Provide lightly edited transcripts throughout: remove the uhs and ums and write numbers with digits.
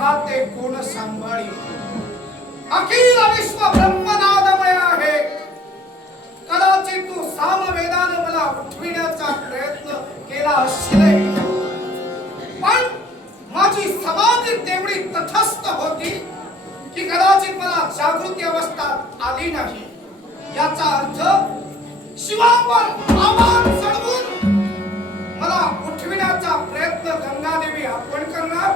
हाते कोण सांभाळी अखिल विश्व ब्रह्मनादमय आहे. कदाचित तू सामवेदाने मला उठविण्याचा प्रयत्न केला असशील, पण माझी समाधी तेवढी तटस्थ होती की कदाचित मला जागृती अवस्था आली नाही. याचा अर्थ शिवावर आवाज चढवून मला उठविण्याचा प्रयत्न गंगादेवी आपण करणार.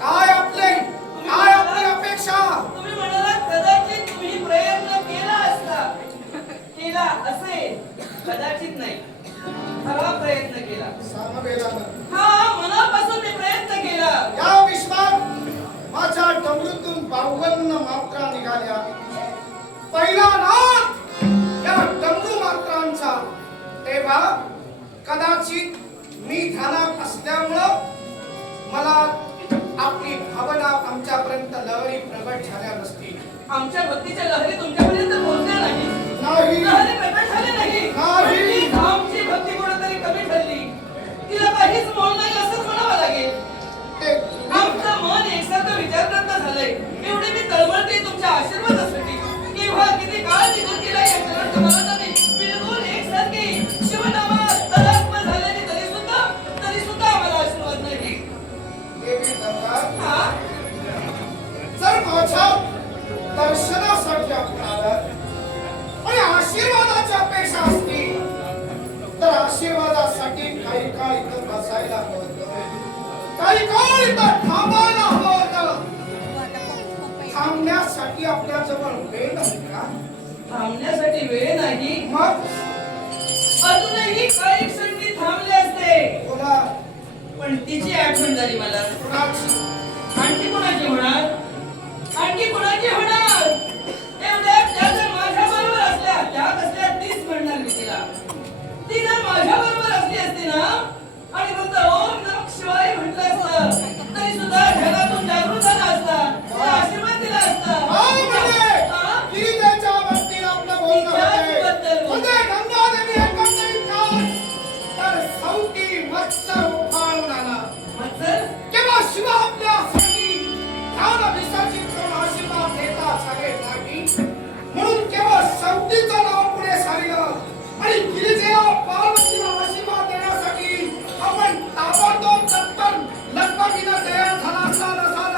काय आपली अपेक्षा? तुम्ही म्हणालात कदाचित तुम्ही प्रयत्न केला असता. केला असेल, कदाचित नाही, खरा प्रयत्न केला. सामवेदानं हा, मनापासून मी प्रयत्न केला. या विश्वात माझ्या डमरूतून 52 मात्रा निघाल्या. पहिला नाद या डमरू मात्रांचा. तेव्हा कदाचित मी ध्यानात असल्यामुळं मला आपली भावना आमच्यापर्यंत लहरी प्रगट झाल्या नसतील. आमच्या भक्तीच्या लहरी तुमच्यापर्यंत पोहोचल्या नाही. नाही. लहरी प्रगट झाली नाही. नाही. आमची भक्ती कुठेतरी कमी ठरली. तिला काहीच मोल नाही असंच म्हणावं लागेल. आमचं मन एकसारखं विचारप्रंत झालंय. एवढी मी तळमळते तुमच्या आशीर्वादासाठी. केव्हा किती काळ निघून गेला या चरण कमलाने बिलकुल एकसारखी शिवनामात तदात्म झाल्याने तरी सुद्धा आम्हाला आशीर्वाद नाही. देवी गंगा, हा, जर माझ्या दर्शनासाठी आपण आलात आणि आशीर्वादाची अपेक्षा असती तर आशीर्वादासाठी काही काळ इथं बसायला हवं होतं. काही काळ इथं थांबायला हवं होतं. थांबण्यासाठी आपल्या जवळ वेळ नाही का? थांबण्यासाठी वेळ नाही. मग अजूनही काही क्षण मी थांबले असते. बोला. पण तिची आठवण झाली मला. कुणाची? आणखी कोणाची होणार? आणखी कोणाची होणार? एवढ्यात त्या जर माझ्या बरोबर असल्या, त्या कसल्या तीच म्हणणार मी तिला. ती जर माझ्या बरोबर असली असती ना आणि फक्त ओम नमः शिवाय म्हटलं असतं तरी सुद्धा जगातून जागृत झाला असता. तिला आशीर्वाद दिला असता. गिरिजेच्या बाबतीत आपलं बोलणं होतंय. होते गंगादेवी एकंदरीत काय? तर सौती मत्सर उफाळून आला. मत्सर? केव्हा शिव आपल्यासाठी ध्यान विसर्जित करून आशीर्वाद देता झाले नाही, म्हणून केवळ सौतीचं नाव पुढे सारिलं आणि गिरिजेला पार्वतीला आशीर्वाद देण्यासाठी आपण ताबडतोब तत्पर लगबगीनं तयार झाला असता.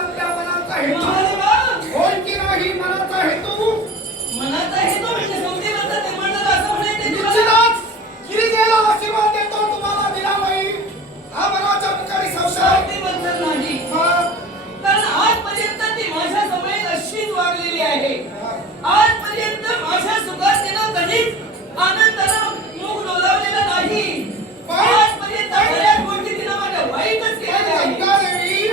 आपल्या मनाचा हेतू होय की नाही? मनाचा हेतू म्हणजे सौतीवरचा निर्माण झाला असं म्हणायचं तुला? निश्चितच गिरिजेला आशीर्वाद देतो तुम्हाला दिला नाही हा मनाचा विकारी संशय. सौतीबद्दल नाही. कारण आजपर्यंत ती माझ्या समयेत अशीच वागलेली आहे. आजपर्यंत माझ्या सुखात तिनं कधीच आनंदानं मुख डोलावलेलं नाही. आजपर्यंत बऱ्याच गोष्टी तिनं माझ्या वाईटच केलेल्या आहेत. गंगादेवी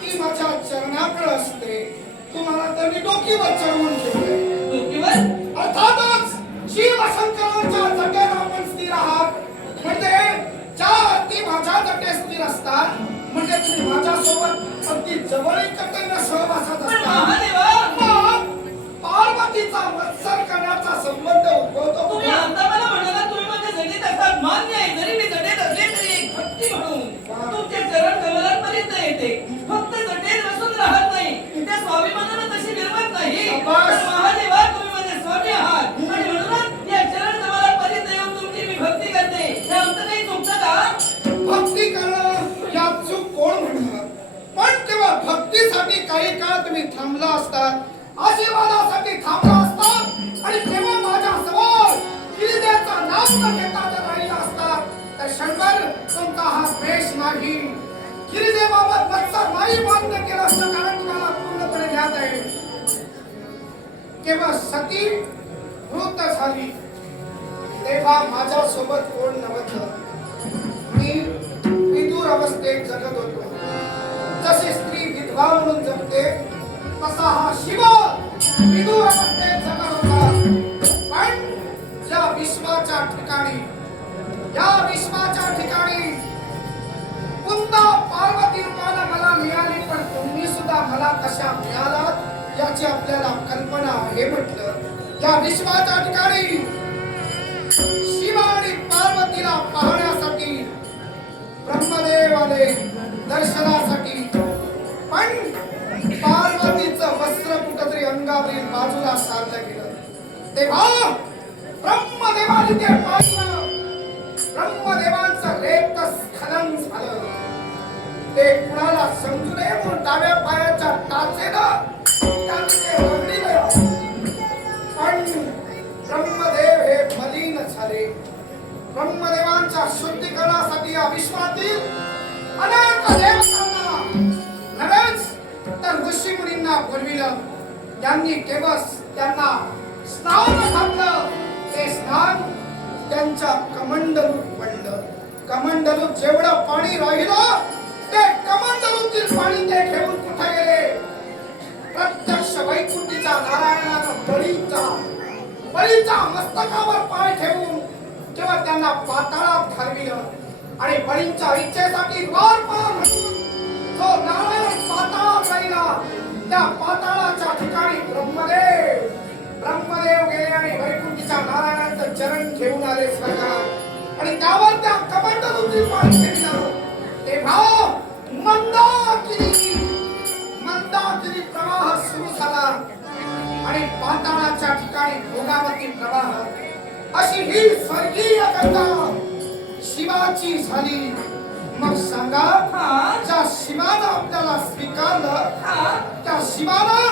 ती माझ्या चरणाकडे असते. तुम्हाला तर मी डोकीवर चढवून ठेवले. डोकीवर? अर्थातच शिवशंकरांच्या जटेत आपण स्थिर आहात. म्हणजे ज्या ती माझ्या जटेत स्थिर असतात म्हणजे तुम्ही माझ्यासोबत अगदी जवळीकतेने सहवासात पण असता. महादेवा, मग पार्वतीचा मत्सर करण्याचा संबंध उद्भवतो. तुम्ही आता मला म्हणाला तुम्ही माझ्या जटेत असतात. मान्य आहे, जरी मी जटेत असले तरी एक भक्ती म्हणून तुमच्या चरण कमलांपर्यंत येते. फक्त जटेत बसून राहत नाही, त्या स्वाभिमानानं तशी निर्माण नाही. शाबास. महादेवा, तुम्ही माझे स्वामी आहात आणि म्हणूनच या चरण कमलांपर्यंत येऊन तुमची मी भक्ती करते. हे आमचं काही चुकतं का? भक्ती करणं यात चूक कोण म्हणणार? पण तेव्हा भक्तीसाठी काही काळ तुम्ही थांबला असतात, आशीर्वादासाठी थांबला असतात आणि तेव्हा माझ्या समोर गिरिजेचा नाव न घेता जर राहिला असतात तर शंकर तुमचा हा द्वेष नाही. गिरिजेबाबत मत्सर नाही मान्य केलं असतं, कारण तुम्हाला पूर्णपणे ज्ञात आहे. केव्हा सती मृत झाली तेव्हा माझ्यासोबत कोण नव्हतं. मी विदूर अवस्थेत जगत होतो. जशी स्त्री विधवा म्हणून जगते तसा हा शिव विदूर अवस्थेत जगत होता. पण या विश्वाच्या ठिकाणी पुन्हा पार्वती रूपानं मला मिळाली. पण तुम्ही सुद्धा मला कशा मिळालात याची आपल्याला कल्पना आहे. म्हटलं या विश्वाच्या ठिकाणी शिव आणि पार्वतीला पाहण्यासाठी ब्रह्मदेव आले दर्शनासाठी. तेव्हा ब्रह्मदेवाने ते पाहिलं. ब्रह्मदेवांचं रेत स्खलन झालं. ते कुणाला समजू नये म्हणून डाव्या पायाच्या टाचेनं त्यांनी ते रगडिलं. पण ब्रह्मदेव हे मलिन झाले. ब्रह्मदेवांच्या शुद्धीकरणासाठी या विश्वातील अनेक देवतांना नव्हेच तर ऋषी मुनींना बोलविलं. त्यांनी केवळ त्यांना स्नान घातलं. ते स्नान त्यांच्या कमंडलूत पडलं. कमंडलूत जेवढं पाणी राहिलं ते कमंडलूतील पाणी ते घेऊन कुठे गेले? प्रत्यक्ष वैकुंठीच्या नारायणानं बळीच्या मस्तकावर पाय ठेवून तेव्हा त्यांना पाताळात घालविलं. आणि बळीच्या इच्छेसाठी द्वारपाल म्हणून जो नारायण पाताळात राहिला त्या पाताळाच्या ठिकाणी ब्रह्मदेव गेले आणि वैकुंठीच्या नारायणाचं चरण घेऊन आले स्वर्गात. आणि त्यावर त्या कमंडलूतील पाणी ठेवलं. तेव्हा मंदाकिनी प्रवाह सुरू झाला आणि पाताळाच्या ठिकाणी भोगावती प्रवाह अशी ही स्वर्गीय गंगा शिवाची झाली. मग सांगा, ज्या शिवानं आपल्याला स्वीकारलं त्या शिवानं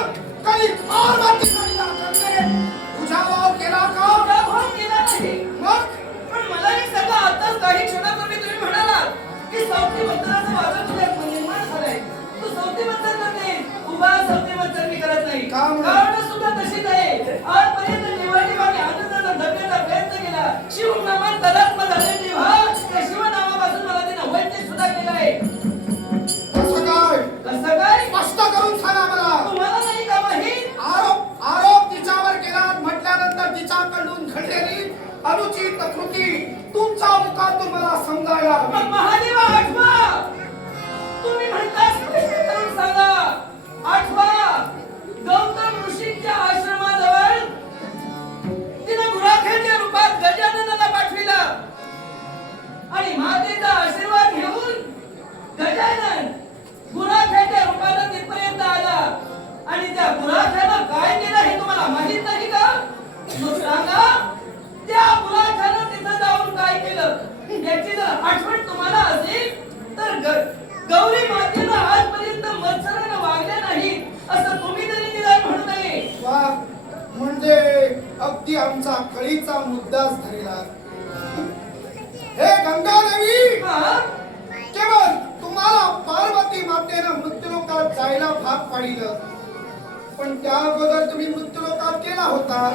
कधी पार्वती नदीला तुझा भाव केला का? भाव केला नाही. मग पण मला हे सगळं आताच काही क्षणापूर्वी तुम्ही म्हणालात की सौती मंत्राचा वापर तुझ्या निर्माण झालाय. तू सौती मंत्र करते, उभा सौती मंत्र मी करत नाही. कारण सुद्धा तशीच आहे. आजपर्यंत निवडणुकीमध्ये आनंदाचा धरण्याचा प्रयत्न केला. शिवनामात तदात्म झाले तेव्हा त्या शिवनामापासून मला ते नव्वदने सुद्धा केलं आहे. कसं काय? स्पष्ट करून सांगा मला. तुम्हाला नाही का माहित? आरोप तिच्यावर केला म्हटल्यानंतर तिच्याकडून घडलेली अनुचित कृती तुमच्या मुखातून मला समजायला मग महादेवा आठवा. तुम्ही म्हणता स्पष्ट करून सांगा. आठवा, गौतम ऋषींच्या आश्रमाजवळ तिने गुराख्याच्या रूपात गजाननाला पाठविलं आणि मातेचा आशीर्वाद घेऊन गजानन गुराख्याच्या रूपाने तिथपर्यंत आला. आणि त्या गुराख्यानं काय केलं हे तुम्हाला माहित नाही का? मग सांगा, त्या गुराख्यानं तिथं जाऊन काय केलं याची जर आठवण तुम्हाला असेल तर गौरी मातेनं आजपर्यंत मत्सरानं वागल्या नाही असं तुम्ही तरी निदान म्हणू नये. वा, म्हणजे अगदी आमचा कळीचा मुद्दाच धरला. हे गंगा देवी, केवळ तुम्हाला पार्वती मातेनं मृत्यूलोकात जायला भाग पाडिलं. पण त्या अगोदर तुम्ही मृत्यूलोकात गेला होता.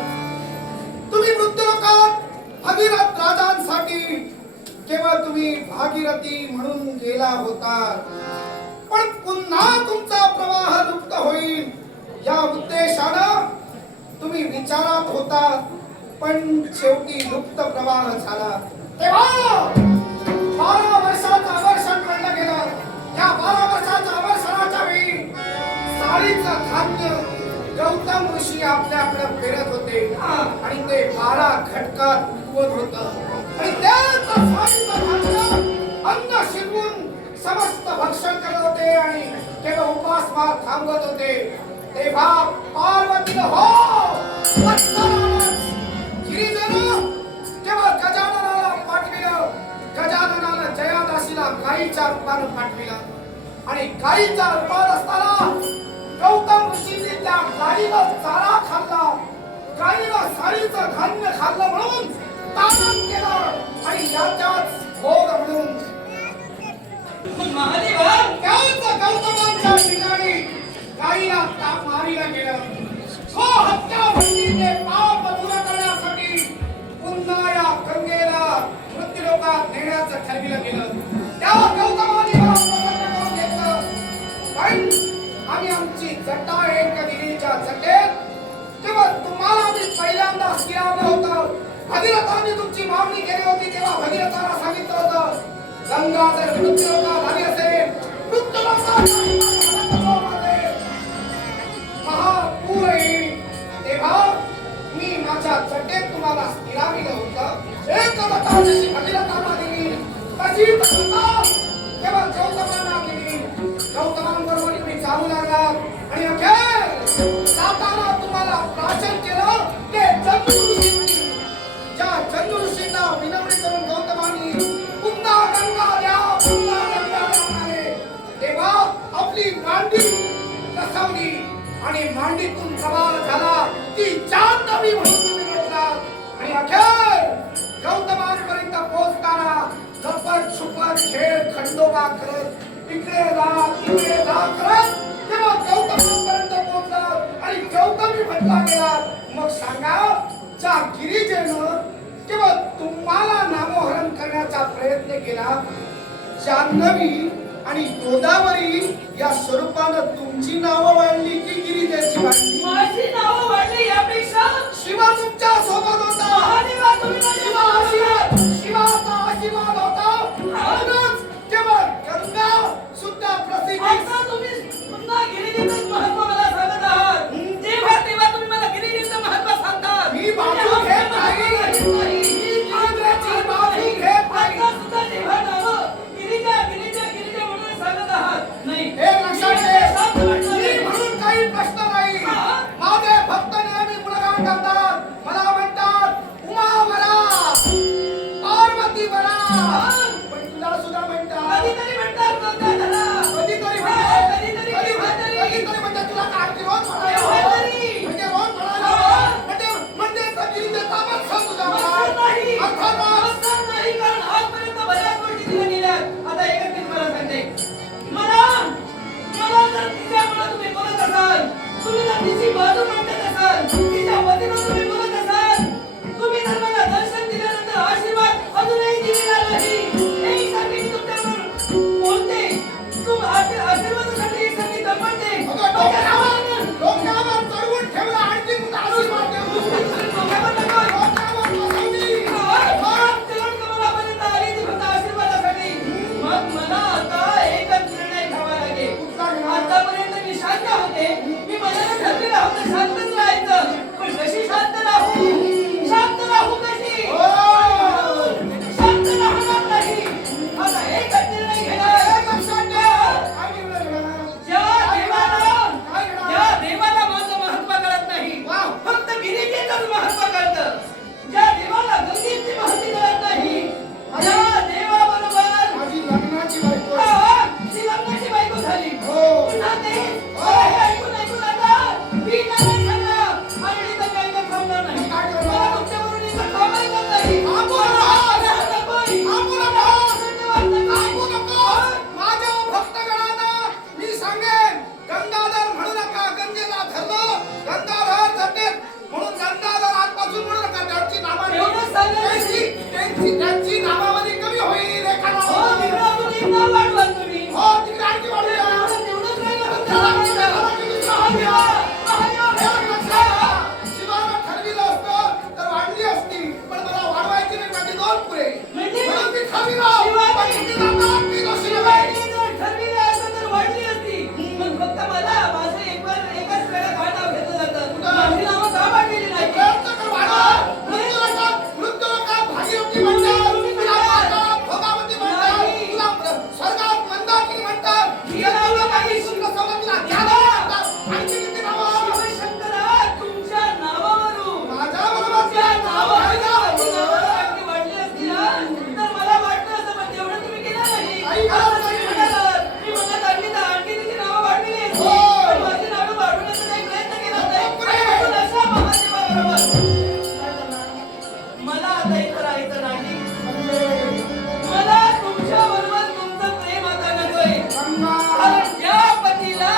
तुम्ही मृत्यूलोकात भगीरथ राजांसाठी केवळ तुम्ही भागीरथी म्हणून गेला होता. पण पुन्हा तुमचा प्रवाह लुप्त होईल या उद्देशानं तुम्ही विचारात होता. पण शेवटी लुप्त प्रवाह झाला. तेव्हा 12 वर्षाचं अवर्षण पडलं गेलं. या 12 वर्षाच्या अवर्षणाच्या वेळी साडीचं धान्य गौतम ऋषी आपल्याकडे फिरत होते आणि ते 12 घटकात उगवत होतं. आणि त्याच साडीचं धान्य अन्न शिरवून समस्त भक्षण करत होते आणि केवळ उपासमार थांबवत होते. तेव्हा पार्वतीनं गिरिजनं केवळ गजाननाला पाठविलं. गजाननानं जयादासीला गायीच्या रूपानं पाठविलं आणि गायीच्या रूपात असताना गौतम ऋषींनी त्या गायीला चारा खाल्ला. गायीला साडीचं धान्य खाल्लं म्हणून तारण केलं आणि याच्याच भोग म्हणून महादेवा त्याच गौतमांच्या ठिकाणी गायीला ताप मारिलं गेलं. हत्या भक्तीचे पाप दूर करण्यासाठी पुन्हा या गंगेला मृत्यूलोकात नेण्याचं ठरविलं गेलं. त्या गौतमाने मला प्रसन्न करून घेतलं. पण आम्ही आमची जटा एक दिलीच्या जटेत तेव्हा तुम्हाला मी पहिल्यांदा स्थिरावलं होतं. भगीरथाने तुमची मागणी केली होती तेव्हा भगीरथाला सांगितलं होतं, गंगा जर मृत्यूलोकात आली असेल, मृत्यूलोकात महापूर येईल, तेव्हा मी माझ्या जटेत तुम्हाला स्थिराविलं होतं. एक जटा जशी भगीरथाला दिली तशीच जटा तेव्हा गौतमांना दिली. गौतमांबरोबर तुम्ही चालू लागला आणि अखेर जाताना तुम्हाला प्राशन केलं ते जन्म उंचावली आणि मांडीतून प्रवाह झाला ती जान्हवी म्हणून तुम्ही म्हटलात. आणि अखेर गौतमांपर्यंत पोहोचताना लपट छुपट खेळ खंडोबा करत इकडे जा तिकडे जा करत तेव्हा गौतमांपर्यंत पोहोचलात आणि गौतमी म्हटला गेला. मग सांगा, ज्या गिरिजेनं केवळ तुम्हाला नामोहरण करण्याचा प्रयत्न केला, जान्हवी आणि गोदावरी या स्वरूपानं तुमची नावं वाढली की गिरिजेची वाढली? माझी नावं वाढली यापेक्षा शिवा तुमच्या सोबत होता. महादेवा तुम्ही माझ्या शिवाचा आशीर्वाद होता. म्हणूनच केवळ गंगा सुद्धा प्रसिद्ध. आता तुम्ही पुन्हा गिरिजीचं महत्त्व मला सांगत आहात. जेव्हा तेव्हा तुम्ही मला गिरिजीचं महत्त्व सांगतात. मी बाजू घेत नाही. गिरिजेची बाजू घेत नाही. आता सुद्धा तेव्हा नावं गिरिजा गिरिजा गिरिजा म्हणून सांगत आहात. नाही हे लक्षात ठेव. म्हटलं मी म्हणून काही प्रश्न नाही. माझे भक्त नेहमी गुणगान करतात. मला म्हणतात उमा बरा, पार्वती बरा. पण तुला सुद्धा म्हणतात कधीतरी म्हणतात गंगाधरा. कधीतरी म्हणजे तुला काय रोज म्हणायला म्हणजे रोज म्हणायला म्हणजे गिरिजेचा मत्सर तुझा नाही. अर्थातच नाही, कारण आजपर्यंत बऱ्याच गोष्टी दिल्या गेल्यात. आता एकच मला सांगते, मला जर तिच्यामुळे तुम्ही बोलत असाल, तुम्ही जर तिची बाजू मांडत असाल, तिच्या वतीनं तुम्ही बोलत असाल, तुम्ही जर मला दर्शन दिल्यानंतर आशीर्वाद अजूनही दिलेला नाही, एकसारखी मी तुमच्याबरोबर बोलते, आशीर्वादासाठी एकसारखी दमडते. डोक्यावर चढवून ठेवला आणखी तुझा आशीर्वाद देऊ. डोक्यावर नको. डोक्यावर बसवली. कमलापर्यंत आली ती फक्त आशीर्वादासाठी. मग मला आता एकच निर्णय घ्यावा लागेल. आतापर्यंत मी शांत होते, मी मनाने ठरलेलं होतं शांतच राहायचं, पण कशी शांत राहू कशी? शांत राहणार नाही. आता एकच निर्णय घेणार. ज्या देवाला माझं महत्व कळत नाही, फक्त गिरिजेचंच महत्व कळतं. ज्या देवाला गंगेची महती कळत नाही, त्या देवाबरोबर माझी लग्नाची बायको. ती लग्नाची बायको झाली. हो. पुन्हा तेच. हे ऐकून आता मी नाही सांगणार आणि इथं काही काही थांबणार नाही. काय करणार? मला तुमच्याबरोबर इथं थांबायचं नाही. थांबू नकोस. नकोय. थांबू नकोस. धन्यवाद नकोय. थांबू नकोस. माझ्या भक्तगणांना मी सांगेन, गंगाधर म्हणू नका. गंगेला धरलं गंगाधर धरतेत म्हणून गंगाधर आजपासून म्हणू नका. त्यांची एवढंच सांगायचं. त्यांची नावामध्ये कमी होईल. एखादा हो, तिकडं अजून एक नाव वाढवाल तुम्ही. हो, तिकडे आणखी वाढूया. तेवढंच राहिलं फक्त. शिवानं ठरविलं असतं तर वाढली असती, पण मला वाढवायची नाही. माझी दोन पुरे म्हणजे? म्हणून मी ठरविलं. पण तुम्ही जाता, मी दोषी नाही. शिवाजी जर ठरविलं असतं तर वाढली असती. मग फक्त मला माझं एकाच वेळा काय नाव घेतलं जातं? माझी नावं का वाढलेली नाही? प्रयत्न कर वाढव. मृत्यू नका भागीरथी म्हणतात. तुला पाताळात भोगावती म्हणतात. तुला स्वर्गात मंदाकिनी म्हणतात. जगाला काही सुख सवलतीला ध्यानाला म्हणतात. आणखी किती नावं? शिवशंकरा, तुमच्या नावावरून माझ्याबरोबर त्या त्या नावं आहे ना? माझी नावं आणखी वाढली असती ना, तर मला वाटलं असतं, पण तेवढं तुम्ही केलं नाही. काही गरज नाही. मी मनात आणली तर आणखी तिची नावं वाढलेली असती. होय. पण माझी नावं वाढवण्याचा काही प्रयत्न केला बापरे. नाही. म्हणून अशा महादेवाबरोबर काय करणार? मला आता इथं राहायचं नाही. मला तुमच्याबरोबर तुमचं प्रेम आता नकोय. गंगा. कारण ज्या पतीला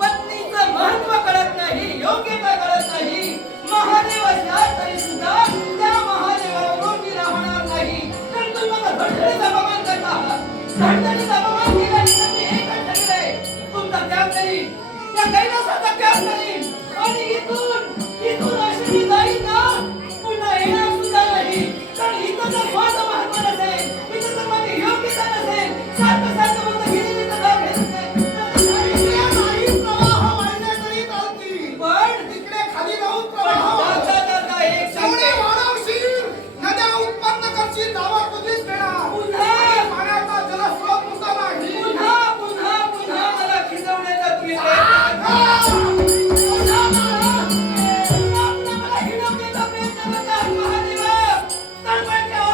पत्नीचं महत्व कळत नाही, योग्यता कळत नाही, महादेव असला तरी सुद्धा त्या महादेवाबरोबर मी राहणार नाही. कारण तुम्ही मला धडधडीचा अपमान करता आहात. धडधडीचा अपमान केल्यानंतर मी एकच ठरलंय, तुमचा त्याग करीन, त्या कैलासाचा त्याग करीन आणि इथून अशी मी जाईन ना, पुन्हा येणार सुद्धा नाही. कारण इथं जर माझं महत्व नसेल, इथं जर माझी योग्यता नसेल, सारखं फक्त गिरिजीचं नाव घेत असेल, तर इकडे नाही प्रवाह वाढले तरी चालतील. पण तिकडे खाली जाऊन प्रवाह जाता एक एवढे सांगते. वाढवशील, नद्या उत्पन्न करशील, नावा तुझीच घेणार. पुन्हा पाण्याचा जलस्रोत मुद्दा नाही. पुन्हा मला खिजवण्याचा तुम्ही प्रयत्न करता. पुन्हा मला हिणवण्याचा प्रयत्न करता. महादेवा, तळमळ ठेवा,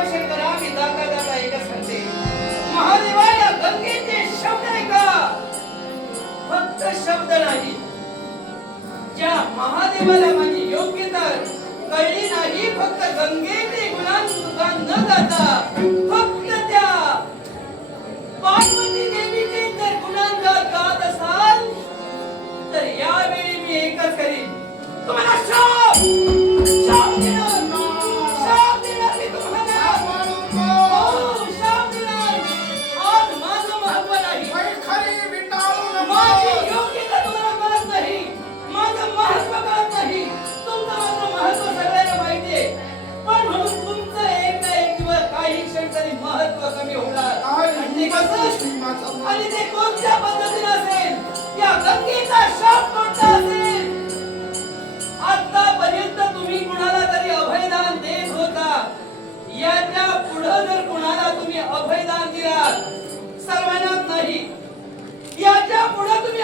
भीमाशंकरा मी जाता जाता एकच सांगते, महादेवा या गंगेचे शब्द ऐका. फक्त शब्द नाही, ज्या महादेवाला माझी योग्यता कळली नाही, फक्त गंगेचे गुणान न गाता फक्त त्या पार्वती देवीचे जर गुणान गात असाल तर यावेळी मी एकच करीन, तुम्हाला शाप देणार मी तुम्हाला. हो, शाप देणार. आज माझं महत्व नाही, माझी योग्यता तुम्हाला कळत नाही, माझं महत्व कळत नाही. तुमचं मात्र महत्व सगळ्यांना माहितीये, पण म्हणून तुमचं एक ना एक दिवस काही क्षण तरी महत्व कमी होणार. आणि ते कसं आणि ते कोणत्या पद्धतीने असेल, या गंगेचा शाप कोणता असेल. आतापर्यंत तुम्ही कुणाला तरी अभयदान देत होता, याच्या पुढे जर कुणाला तुम्ही अभयदान दिलात, सर्वांनाच नाही, याच्या पुढे तुम्ही